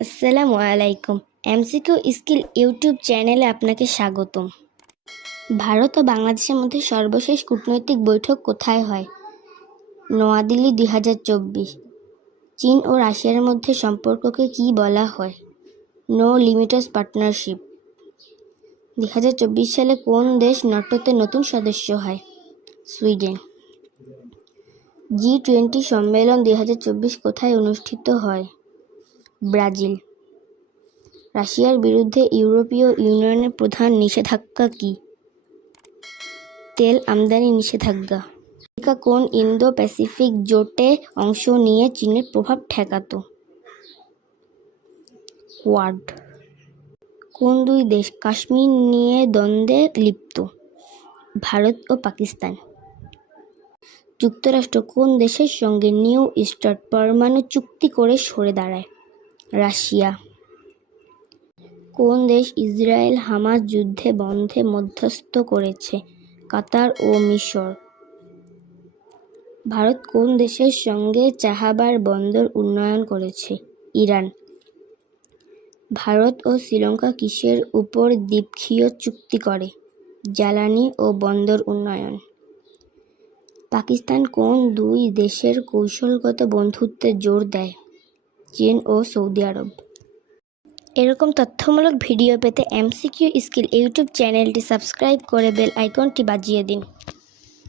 আসসালামু আলাইকুম। MCQ skill YouTube চ্যানেলে আপনাকে স্বাগতম। ভারত ও বাংলাদেশের মধ্যে সর্বশেষ কূটনৈতিক বৈঠক কোথায় হয়? নয়াদিল্লি 2024। চীন ও রাশিয়ার মধ্যে সম্পর্ককে কী বলা হয়? No limits partnership. 2024 সালে কোন দেশ ন্যাটোতে নতুন সদস্য হয়? সুইডেন। G20 সম্মেলন 2024 কোথায় অনুষ্ঠিত হয়? ব্রাজিল। রাশিয়ার বিরুদ্ধে ইউরোপীয় ইউনিয়নের প্রধান নিষেধাজ্ঞা কী? তেল আমদানি নিষেধাজ্ঞা। আমেরিকা কোন ইন্দো প্যাসিফিক জোটে অংশ নিয়ে চীনের প্রভাব ঠেকাত? কোয়াড। কোন দুই দেশ কাশ্মীর নিয়ে দ্বন্দ্বে লিপ্ত? ভারত ও পাকিস্তান। যুক্তরাষ্ট্র কোন দেশের সঙ্গে নিউ স্টার্ট পরমাণু চুক্তি করে সরে দাঁড়ায়? রাশিয়া। কোন দেশ ইসরায়েল হামাস যুদ্ধে বন্ধে মধ্যস্থ করেছে? কাতার ও মিশর। ভারত কোন দেশের সঙ্গে চাবাহার বন্দর উন্নয়ন করেছে? ইরান। ভারত ও শ্রীলঙ্কা কিসের উপর দ্বিপক্ষীয় চুক্তি করে? জ্বালানি ও বন্দর উন্নয়ন। পাকিস্তান কোন দুই দেশের কৌশলগত বন্ধুত্বে জোর দেয়? চীন ও সৌদি আরব। এরকম তথ্যমূলক ভিডিও পেতে এমসিকিউ স্কিল ইউটিউব চ্যানেলটি সাবস্ক্রাইব করে বেল আইকনটি বাজিয়ে দিন।